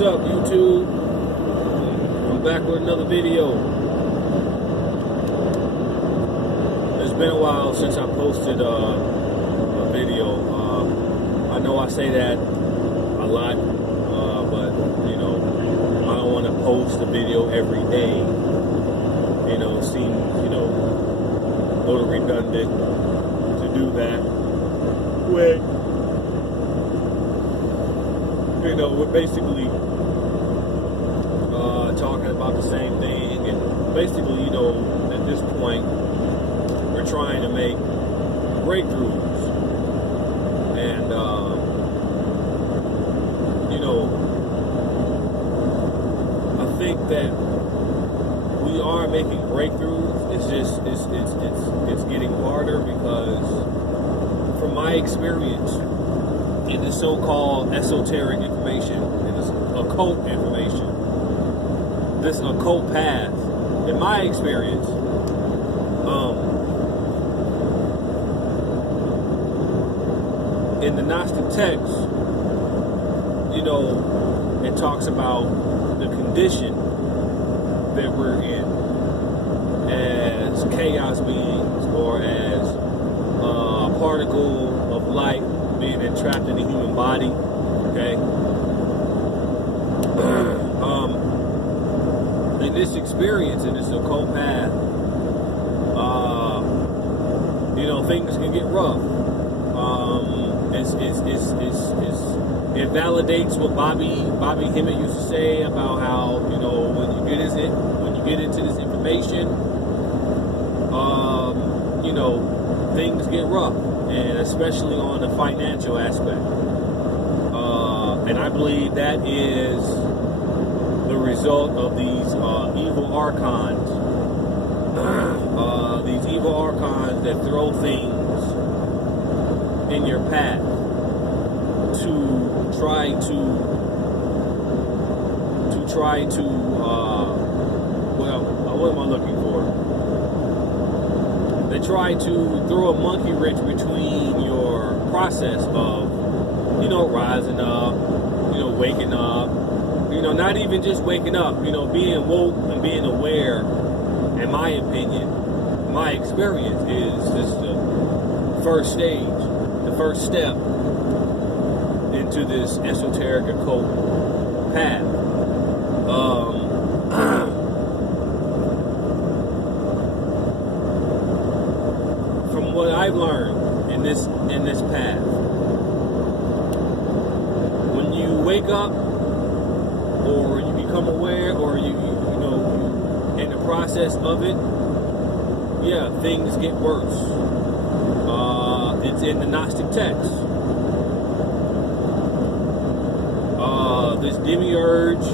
What's up, YouTube? I'm back with another video. It's been a while since I posted a video. I know I say that a lot, but you know, I don't want to post a video every day. You know, it seems, you know, a little redundant to do that. You know, we're basically talking about the same thing, and basically, you know, at this point, we're trying to make breakthroughs, and you know, I think that we are making breakthroughs. It's just it's getting harder because, from my experience in the so-called esoteric information, in this occult information, this occult path, in my experience, in the Gnostic text, you know, it talks about the condition that we're in as chaos beings, or as a particle of light being entrapped in the human body. Okay. In this experience, in this occult path, you know, things can get rough. It validates what Bobby Hemmett used to say about how, you know, when you get into this information, you know, things get rough, and especially on the financial aspect. And I believe that is the result of these evil archons. These evil archons that throw things in your path to try to what am I looking for? They try to throw a monkey wrench between your process of, you know, rising up, you know, waking up, you know, not even just waking up, you know, being woke and being aware. In my opinion, my experience is just the first stage, the first step into this esoteric occult path. From what I've learned in this path, when you wake up, or you become aware, or you in the process of it, yeah, things get worse. It's in the Gnostic text. This demiurge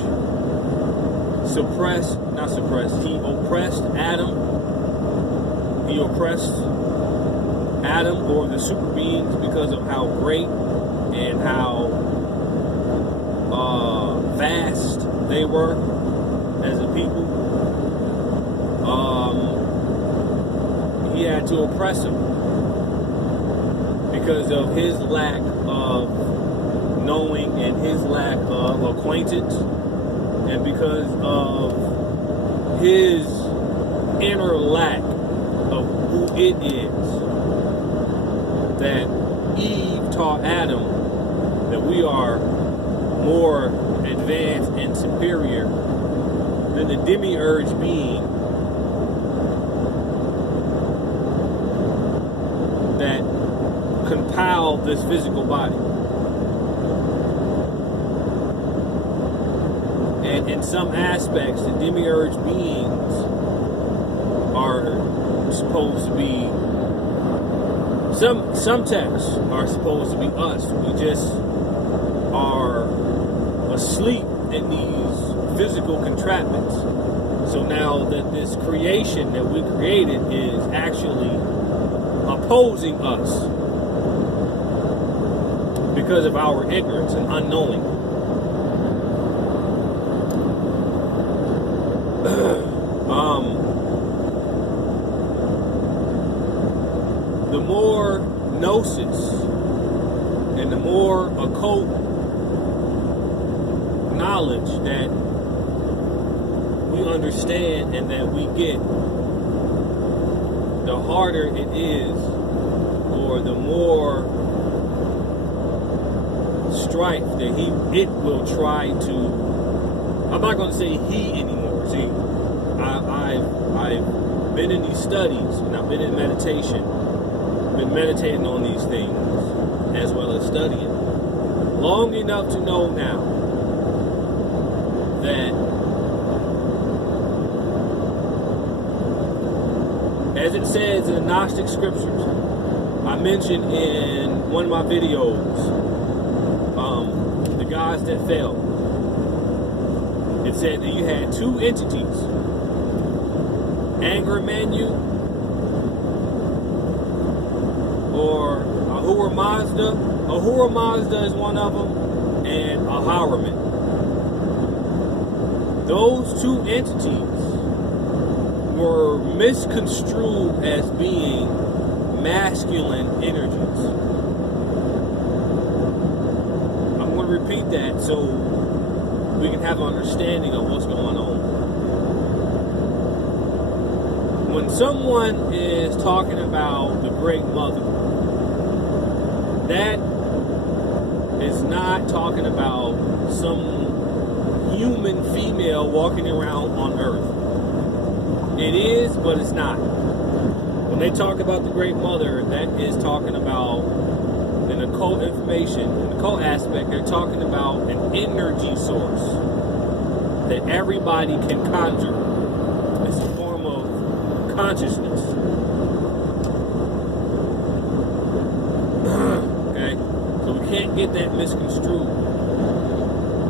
he oppressed Adam. He oppressed Adam, or the super beings, because of how great and how vast they were as a people. He had to oppress them because of his lack of knowing and his lack of acquaintance, and because of his inner lack of who it is that Eve taught Adam that we are more advanced and superior than the demiurge being that compiled this physical body. And in some aspects, the demiurge beings are supposed to be, some texts are supposed to be us. We just are asleep in these physical contraptions. So now that this creation that we created is actually opposing us because of our ignorance and unknowing. The more gnosis and the more occult knowledge knowledge that we understand and that we get, the harder it is, or the more strife that it will try to. I'm not going to say he anymore. See, I've been in these studies, and I've been in meditation, been meditating on these things as well as studying long enough to know now that, as it says in the Gnostic scriptures, I mentioned in one of my videos, the gods that fell. It said that you had two entities, Anger Manu or Ahura Mazda. Ahura Mazda is one of them, and Ahriman. Those two entities were misconstrued as being masculine energies. I'm going to repeat that so we can have an understanding of what's going on. When someone is talking about the Great Mother, that is not talking about some human female walking around on earth. It is, but it's not. When they talk about the Great Mother, that is talking about an occult information, an occult aspect. They're talking about an energy source that everybody can conjure. It's a form of consciousness. Okay? So we can't get that misconstrued.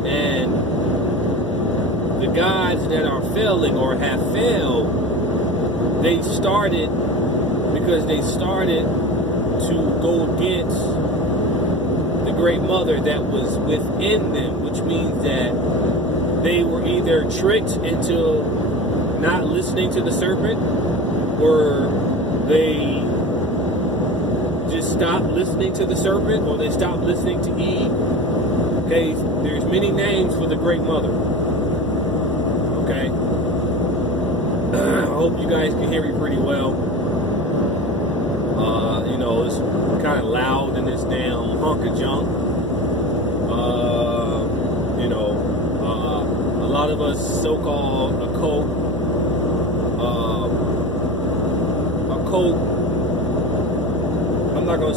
And the gods that are failing or have failed, they started because they started to go against the Great Mother that was within them, which means that they were either tricked into not listening to the serpent, or they just stopped listening to the serpent, or they stopped listening to Eve. Okay, there's many names for the Great Mother. Okay, I hope you guys can hear me pretty well. You know, it's kind of loud in this damn hunk of junk. You know, a lot of us so-called occult, I'm not gonna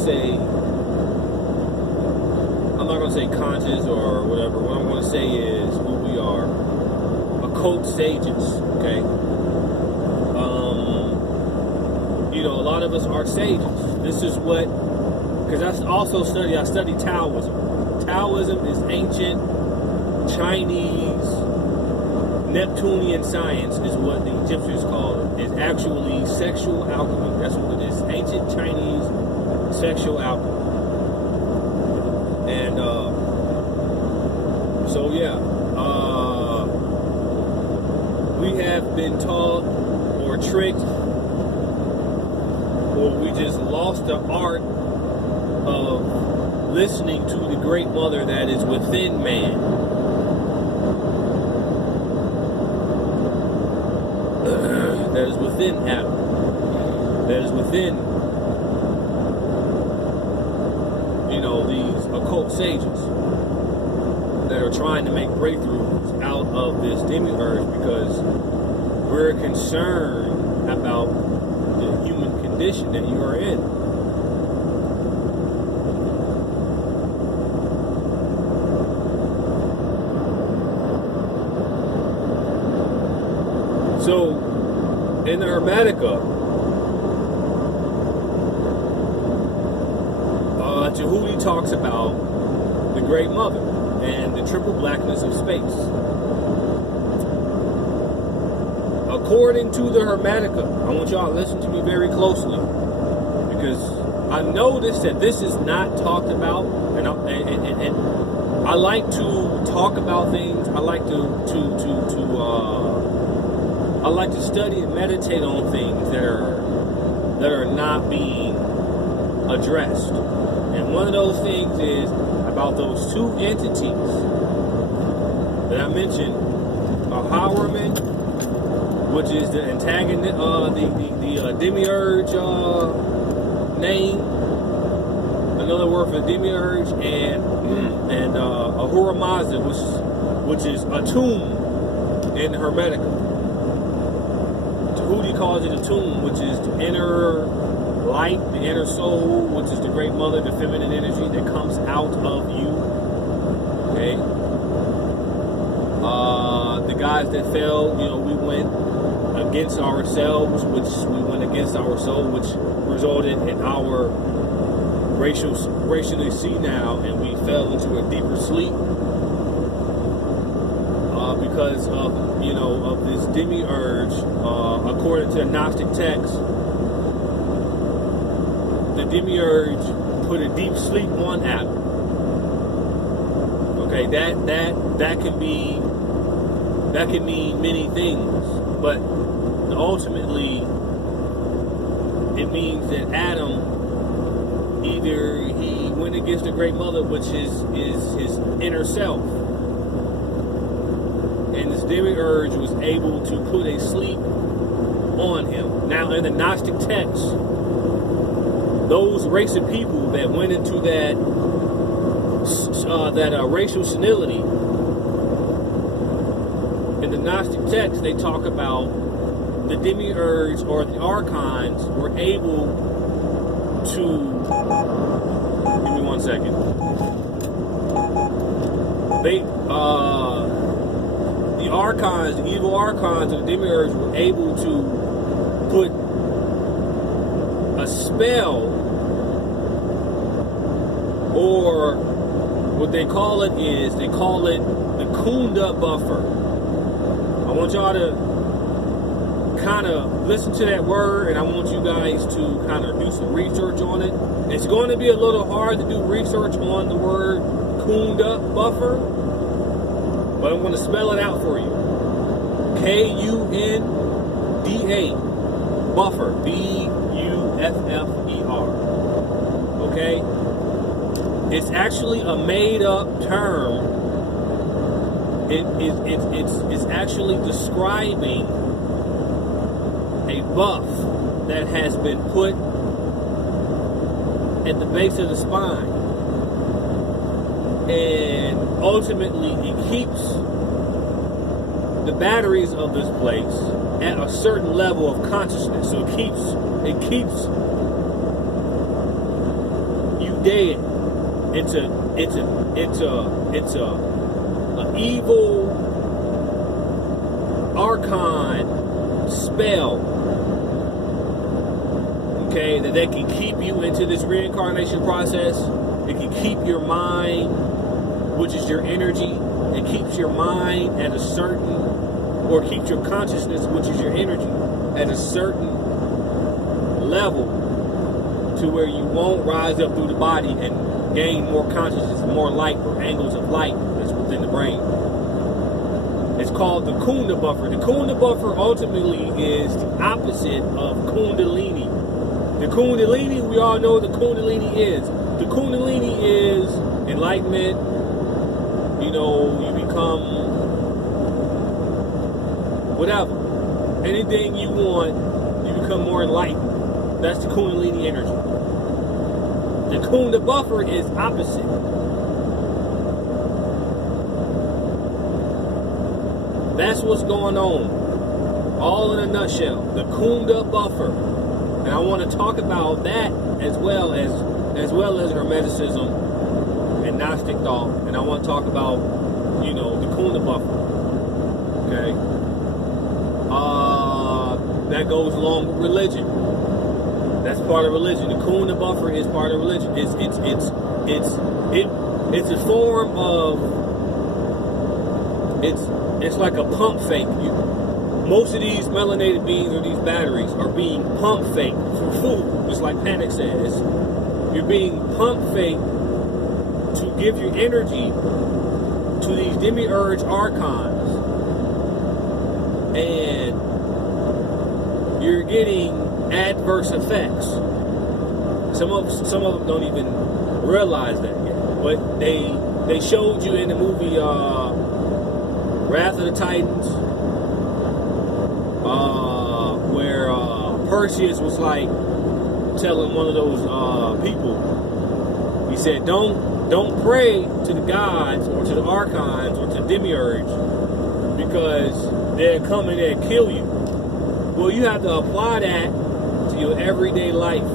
say conscious or whatever. What I'm gonna say is who we are. Occult sages, okay? You know, a lot of us are sages. This is what, because I study Taoism. Taoism is ancient Chinese Neptunian science, is what the Egyptians call it. It's actually sexual alchemy. That's what it is. Ancient Chinese sexual alchemy. And so yeah, we have been taught or tricked, or we just lost the art of listening to the Great Mother that is within man. That is within Adam. That is within, you know, these occult sages that are trying to make breakthroughs out of this demiurge, because we're concerned about the human condition that you are in. So, in the Hermetica, Jehuti talks about the Great Mother and the triple blackness of space. According to the Hermetica, I want y'all to listen to me very closely, because I noticed that this is not talked about, and I like to talk about things. I like I like to study and meditate on things that are not being addressed. And one of those things is about those two entities that I mentioned, Hawerman, which is the antagonist, the demiurge name. Another word for demiurge, and Ahura Mazda, which is a tomb in Hermetica. Tahuti calls it a tomb, which is the inner light, the inner soul, which is the great mother, the feminine energy that comes out of you. Okay. The guys that fell, we went against ourselves, which resulted in our racially senile, and we fell into a deeper sleep because of this demiurge. According to the Gnostic text, the demiurge put a deep sleep on Adam. Okay, that can mean many things, but ultimately it means that Adam, either he went against the Great Mother, which is his inner self, and this demiurge was able to put a sleep on him. Now, in the Gnostic text, those race of people that went into that racial senility, in the Gnostic text, they talk about the demiurge or the archons were able to. Give me 1 second. The archons, the evil archons of the demiurge were able to put a spell, or what they call it the Kundabuffer. I want y'all to kind of listen to that word, and I want you guys to kind of do some research on it. It's going to be a little hard to do research on the word Kundabuffer, but I'm going to spell it out for you. Kunda, buffer, Buffer. Okay? It's actually a made-up term. It's actually describing a buff that has been put at the base of the spine, and ultimately it keeps the batteries of this place at a certain level of consciousness. So it keeps you dead. It's a evil archon spell, okay, that can keep you into this reincarnation process. It can keep your mind, which is your energy. It keeps your mind at a certain, or keeps your consciousness, which is your energy, at a certain level, to where you won't rise up through the body and gain more consciousness, more light, or angles of light that's within the brain. It's called the Kundabuffer. The Kundabuffer ultimately is the opposite of Kundalini. The Kundalini, we all know what the Kundalini is. The Kundalini is enlightenment. You become whatever. Anything you want, you become more enlightened. That's the Kundalini energy. The Kundabuffer is opposite. That's what's going on, all in a nutshell. The Kundabuffer, and I want to talk about that as well as Hermeticism and Gnostic thought, and I want to talk about the Kundabuffer. Okay, that goes along with religion. That's part of religion. The Kundabuffer is part of religion. It's a form of it's like a pump fake. Most of these melanated beings or these batteries are being pump faked through food, just like Panic says. You're being pump faked to give your energy to these demiurge archons, and you're getting adverse effects. Some of them don't even realize that yet. But they showed you in the movie Wrath of the Titans, where Perseus was like telling one of those people, he said, don't pray to the gods or to the archons or to the demiurge, because they'll come and they'll kill you. Well, you have to apply that to your everyday life.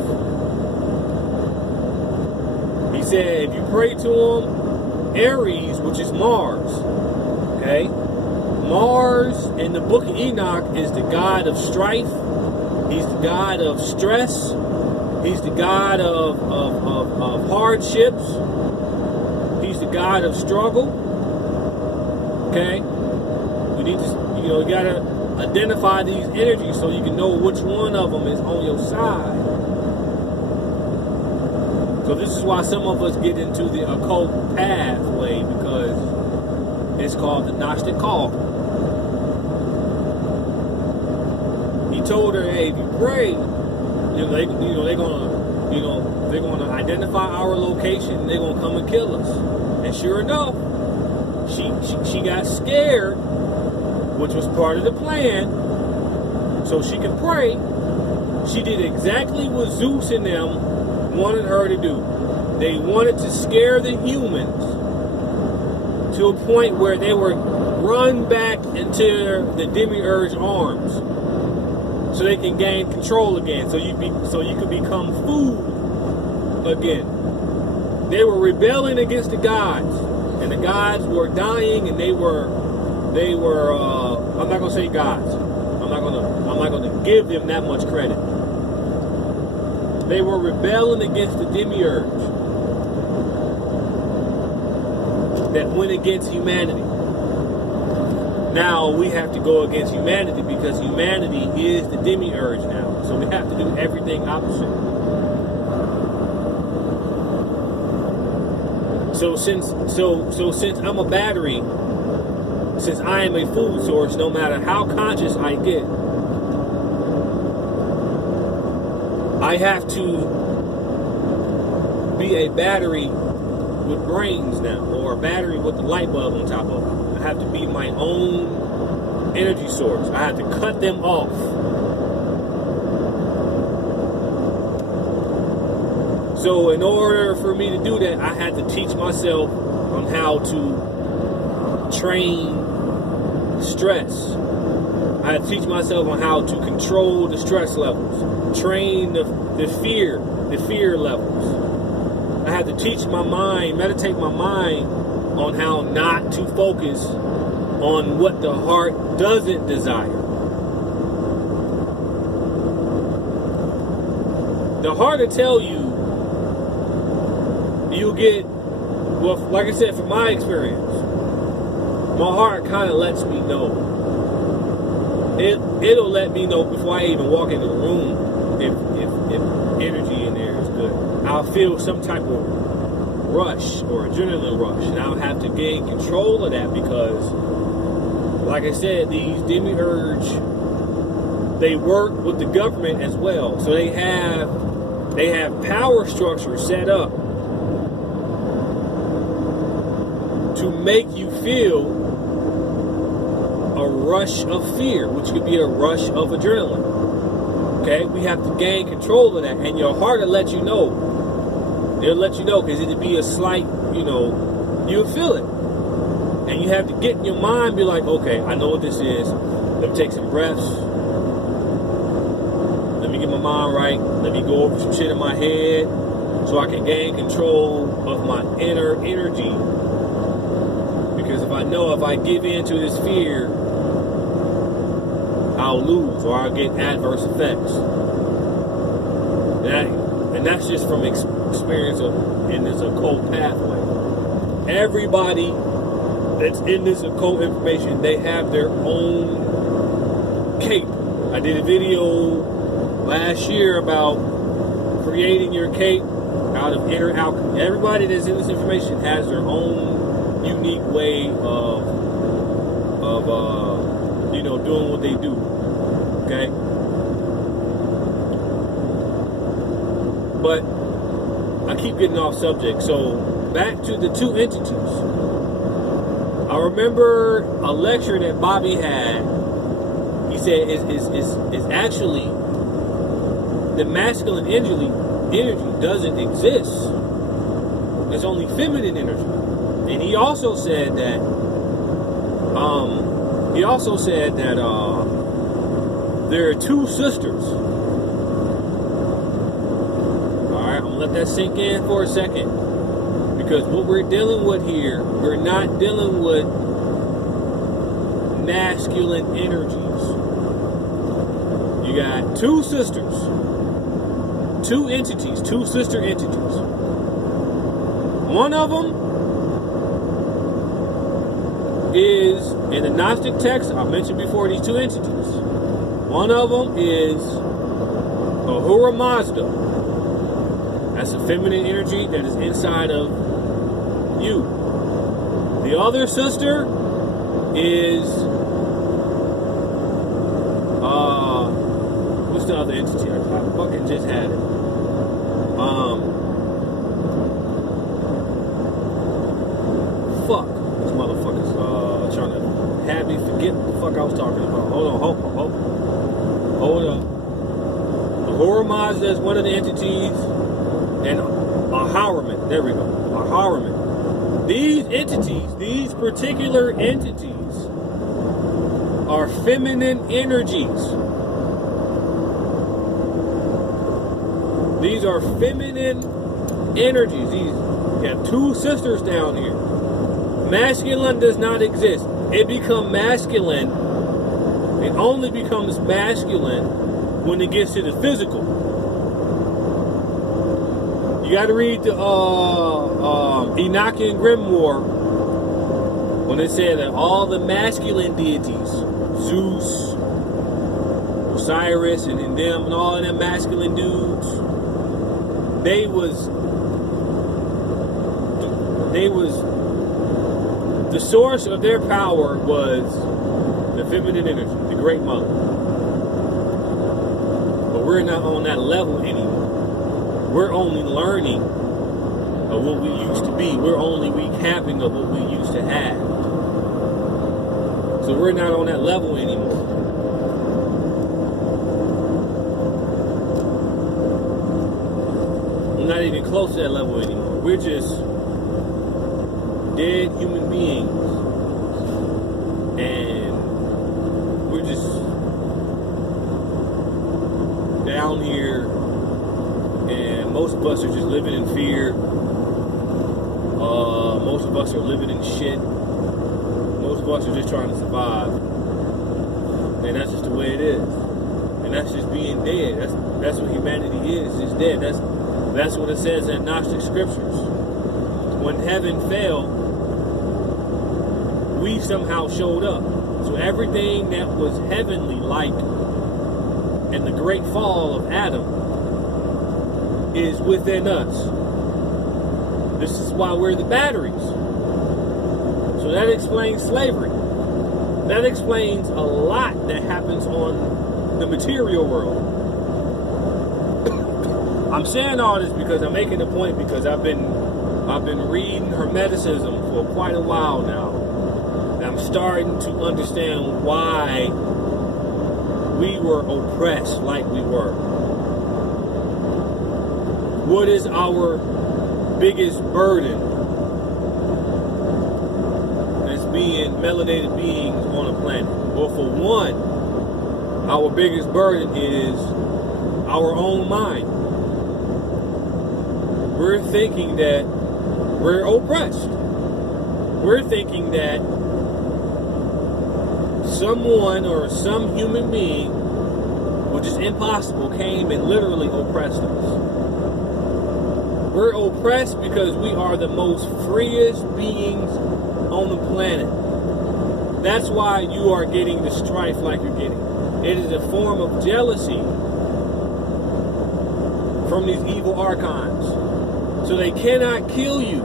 He said, if you pray to him, Aries, which is Mars, okay? Mars in the book of Enoch is the god of strife. He's the god of stress. He's the god of hardships. He's the god of struggle. Okay? You need to, you gotta identify these energies so you can know which one of them is on your side. So this is why some of us get into the occult pathway, because it's called the Gnostic call. He told her, hey, if you pray, they're gonna identify our location and they're gonna come and kill us. And sure enough, she got scared, which was part of the plan, so she could pray. She did exactly what Zeus and them wanted her to do. They wanted to scare the humans to a point where they would run back into the demiurge arms, so they can gain control again, so you could become food again. They were rebelling against the gods, and the gods were dying, and they were I'm not gonna say gods. I'm not gonna give them that much credit. They were rebelling against the demiurge that went against humanity. Now we have to go against humanity because humanity is the demiurge now. So we have to do everything opposite. So since I'm a battery, since I am a food source, no matter how conscious I get, I have to be a battery with brains now, or a battery with the light bulb on top of it. I have to be my own energy source. I have to cut them off. So in order for me to do that, I had to teach myself on how to train stress. I had to teach myself on how to control the stress levels, train the fear levels. I had to teach my mind, meditate my mind on how not to focus on what the heart doesn't desire. The heart will tell you, you'll get, well, like I said, from my experience, my heart kind of lets me know. It'll let me know before I even walk into the room if energy in there is good. I'll feel some type of rush or adrenaline rush, and I'll have to gain control of that because, like I said, these demiurge, they work with the government as well. So they have power structures set up to make you feel a rush of fear, which could be a rush of adrenaline. Okay, we have to gain control of that, and your heart will let you know. It'll let you know because it'll be a slight, you'll feel it, and you have to get in your mind, be like, okay, I know what this is. Let me take some breaths. Let me get my mind right. Let me go over some shit in my head so I can gain control of my inner energy. Because if I know if I give in to this fear, I'll lose or I'll get adverse effects. And that's just from experience in this occult pathway. Everybody that's in this occult information, they have their own cape. I did a video last year about creating your cape out of inner alchemy. Everybody that's in this information has their own unique way of doing what they do. Okay? But I keep getting off subject. So back to the two entities. I remember a lecture that Bobby had. He said is actually the masculine energy doesn't exist. It's only feminine energy. And he also said that there are two sisters. Alright, I'm gonna let that sink in for a second. Because what we're dealing with here, we're not dealing with masculine energies. You got two sisters, two entities, two sister entities. One of them is, in the Gnostic text, I mentioned before, these two entities. One of them is Ahura Mazda. That's a feminine energy that is inside of you. The other sister is what's the other entity? I fucking just had it. Fuck. These motherfuckers trying to have me forget what the fuck I was talking about. Hold up. Ahura Mazda is one of the entities, and Ahariman. There we go. Ahariman. These entities, these particular entities, are feminine energies. These are feminine energies. These, you have two sisters down here. Masculine does not exist. It becomes masculine. It only becomes masculine when it gets to the physical. You got to read the Enochian Grimoire when it said that all the masculine deities, Zeus, Osiris, and them, and all of them masculine dudes, they was the source of their power was the feminine energy, the Great Mother. But we're not on that level anymore. We're only learning of what we used to be. We're only recapping of what we used to have. So we're not on that level anymore. We're not even close to that level anymore. We're just dead human beings. And we're just down here. And most of us are just living in fear. Most of us are living in shit. Most of us are just trying to survive. And that's just the way it is. And that's just being dead. That's what humanity is, just dead. That's what it says in Gnostic scriptures. When heaven fell, we somehow showed up. So everything that was heavenly, like in the great fall of Adam, is within us. This is why we're the batteries. So that explains slavery. That explains a lot that happens on the material world. I'm saying all this because I'm making a point, because I've been reading Hermeticism for quite a while now. And I'm starting to understand why we were oppressed like we were. What is our biggest burden as being melanated beings on a planet? Well, for one, our biggest burden is our own mind. We're thinking that we're oppressed. We're thinking that someone or some human being, which is impossible, came and literally oppressed us. We're oppressed because we are the most freest beings on the planet. That's why you are getting the strife like you're getting. It is a form of jealousy from these evil archons. So they cannot kill you.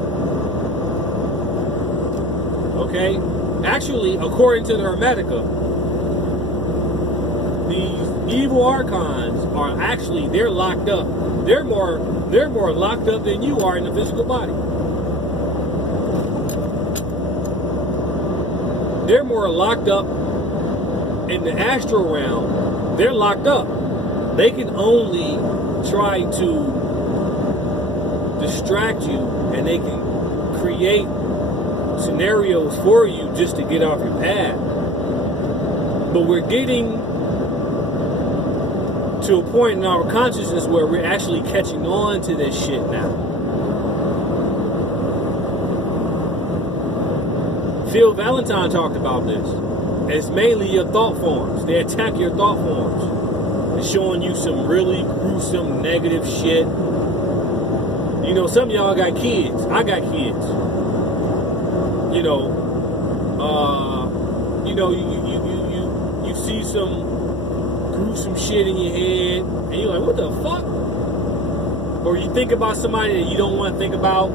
Okay? Actually, according to the Hermetica, these evil archons are actually, they're locked up. They're more locked up than you are in the physical body. they're more locked up in the astral realm. They're locked up. They can only try to distract you, and they can create scenarios for you just to get off your path. But we're getting to a point in our consciousness where we're actually catching on to this shit now. Phil Valentine talked about this. It's mainly your thought forms. They attack your thought forms. It's showing you some really gruesome, negative shit. You know, some of y'all got kids. I got kids. You see some gruesome shit in your head, and you're like, what the fuck? Or you think about somebody that you don't want to think about,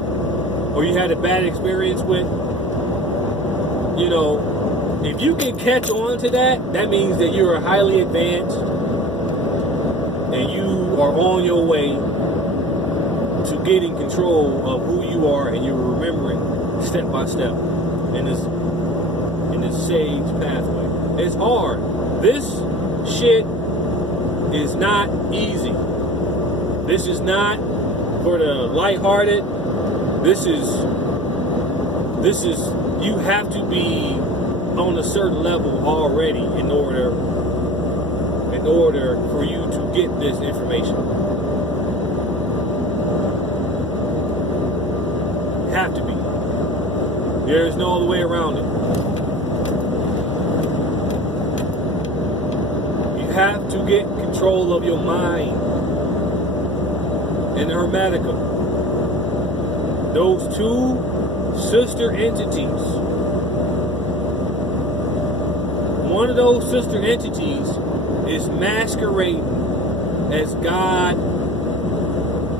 or you had a bad experience with. You know, if you can catch on to that, that means that you are highly advanced, and you are on your way to getting control of who you are, and you're remembering step by step in this sage pathway. It's hard. This shit is not easy. This is not for the lighthearted. This is you have to be on a certain level already in order for you to get this information. Have to be. There is no other way around it. You have to get control of your mind. In Hermetica, those two sister entities, one of those sister entities is masquerading as God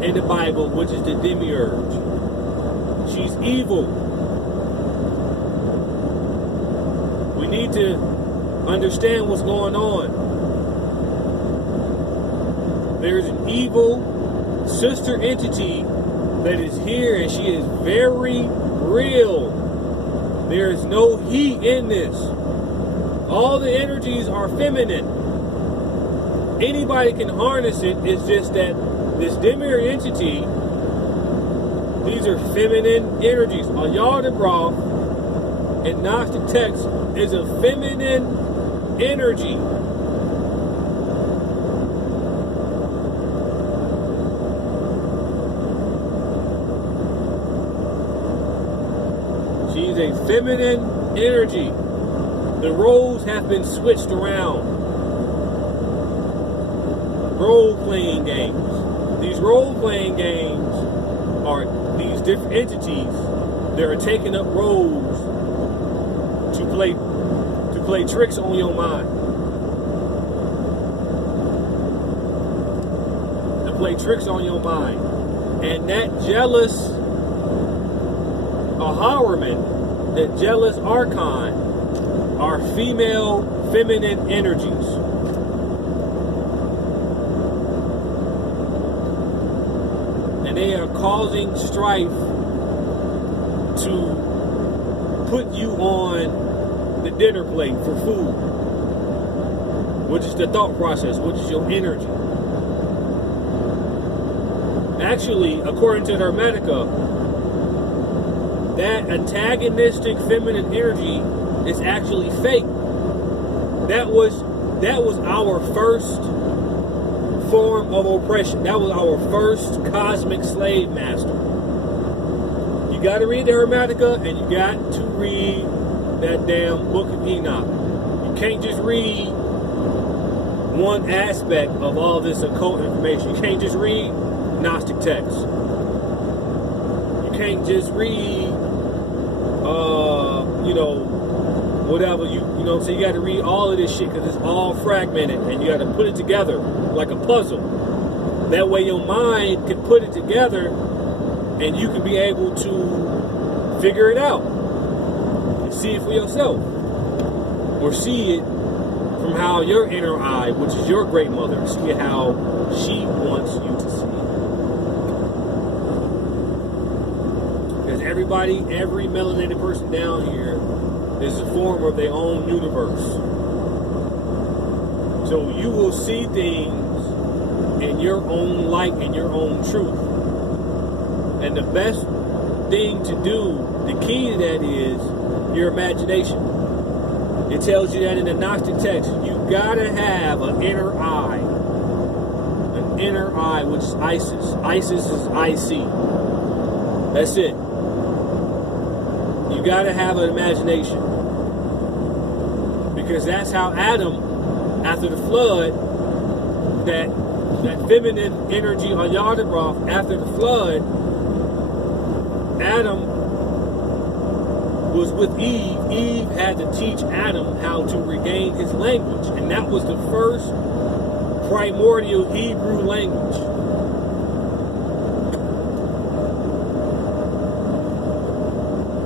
in the Bible, which is the demiurge. She's evil. We need to understand what's going on. There's an evil sister entity that is here, and she is very real. There is no he in this. All the energies are feminine. Anybody can harness it. It's just that this demiurge entity, these are feminine energies. Ayadabra in Gnostic text is a feminine energy. She's a feminine energy. The roles have been switched around. Role-playing games. These role-playing games are these different entities that are taking up roles to play tricks on your mind. To play tricks on your mind. And that jealous Ahariman, that jealous archon, are female, feminine energies. And they are causing strife to put you on the dinner plate for food, which is the thought process, which is your energy. Actually, according to Hermetica, that antagonistic feminine energy is actually fake. That was our first form of oppression. That was our first cosmic slave master. You got to read the Hermetica, and you got to read that damn Book of Enoch. You can't just read one aspect of all this occult information. You can't just read Gnostic texts. You can't just read whatever so you got to read all of this shit, because it's all fragmented, and you got to put it together like a puzzle. That way your mind can put it together, and you can be able to figure it out and see it for yourself, or see it from how your inner eye, which is your great mother, see it how she wants you to see it. Because every melanated person down here is a form of their own universe. So you will see things in your own light, in your own truth. And the best thing to do, the key to that is your imagination. It tells you that in the Gnostic text, you gotta have an inner eye. An inner eye, which is Isis. Isis is IC. That's it. You gotta have an imagination. Because that's how Adam, after the flood, that feminine energy on Yaldabaoth, after the flood, Adam was with Eve. Eve had to teach Adam how to regain his language. And that was the first primordial Hebrew language.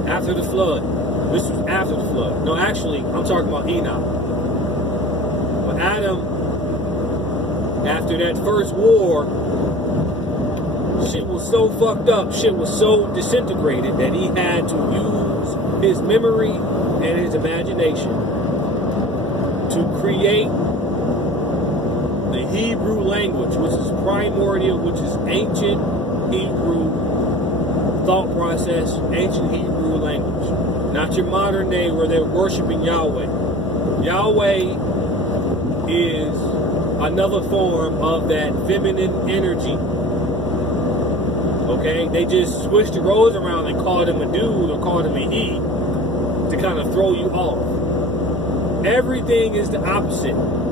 After the flood. This was after the flood. No, actually, I'm talking about Enoch. But Adam, after that first war, shit was so fucked up, shit was so disintegrated that he had to use his memory and his imagination to create the Hebrew language, which is primordial, which is ancient Hebrew thought process, ancient Hebrew language. Not your modern day where they're worshiping Yahweh. Yahweh is another form of that feminine energy. Okay? They just switched the roles around and called him a dude or called him a he to kind of throw you off. Everything is the opposite.